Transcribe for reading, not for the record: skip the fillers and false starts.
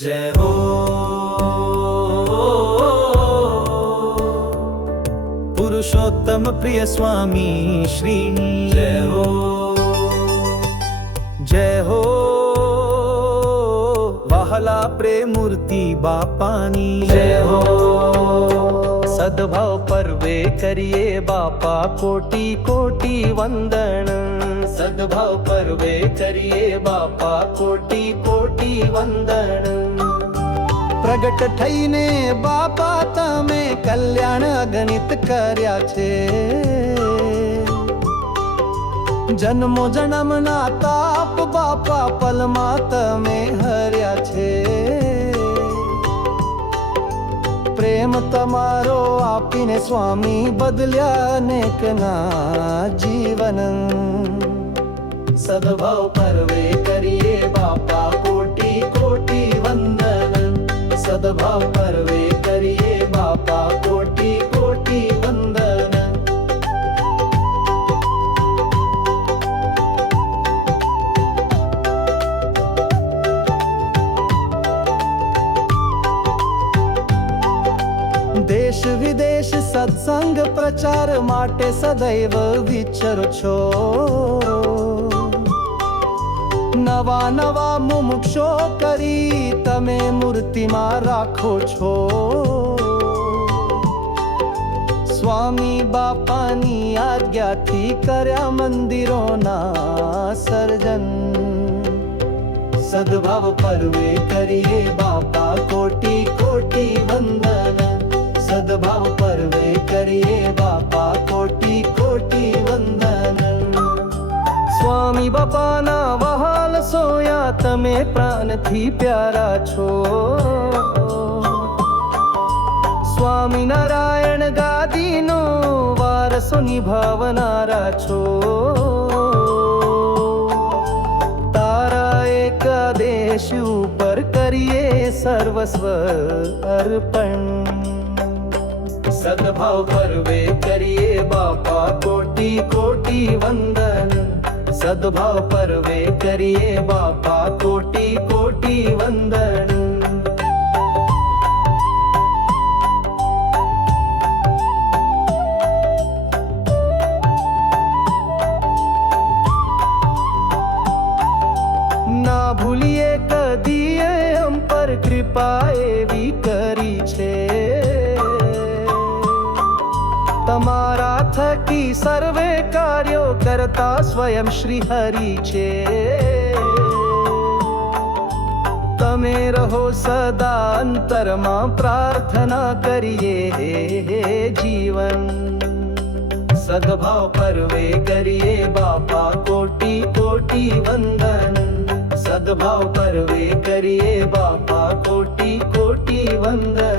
जय हो पुरुषोत्तम प्रिय स्वामी श्री जय हो। जय हो वहला प्रेमूर्ति बापानी जय हो। सद्भाव पर्वे करिए बापा कोटि कोटि वंदन। सद्भाव पर्वे करिए बापा कोटि कोटि वंदन। प्रगट थईने बापा तमे कल्याण अगणित कर्या छे। जन्मो जन्मना ताप बापा पलमा तमे हर्या छे। प्रेम तमारो आपीने स्वामी बदल्या अनेकना जीवन। सद्भाव पर्वे करिए बापा कोटि कोटि वंदन। सद्भाव पर्वे करिए बापा कोटि कोटि वंदन। देश विदेश सत्संग प्रचार माटे सदैव विचरो छो। नवा नवा मुमुक्षो करी तमे मूर्तिमां राखो छो। स्वामी बापानी आज्ञाथी कर्या मंदिरोना सर्जन। सद्भाव पर्वे करिए बापा कोटि कोटि वंदन। सद्भाव पर्वे करिए बापा कोटि कोटि वंदन। स्वामी बापाना वहाल सोया तमे प्राणथी प्यारा छो। स्वामी नारायण गादीनो वारसो निभावनारा छो। तारा एक आदेश ऊपर करिए सर्वस्व अर्पण। सद्भाव पर्वे करिए बापा कोटि कोटि वंदन। सद्भाव पर्वे करिए बापा कोटि कोटि वंदन। ना भूलिए कदिए हम पर कृपा एवी करी छे। तमारा थकी सर्वे कार्यो करता स्वयं श्री हरि छे। तमे रहो सदा अंतरमा प्रार्थना करिए हे जीवन। सद्भाव पर्वे करिए बापा कोटि कोटि वंदन। सद्भाव पर्वे करिए बापा कोटि कोटि वंदन।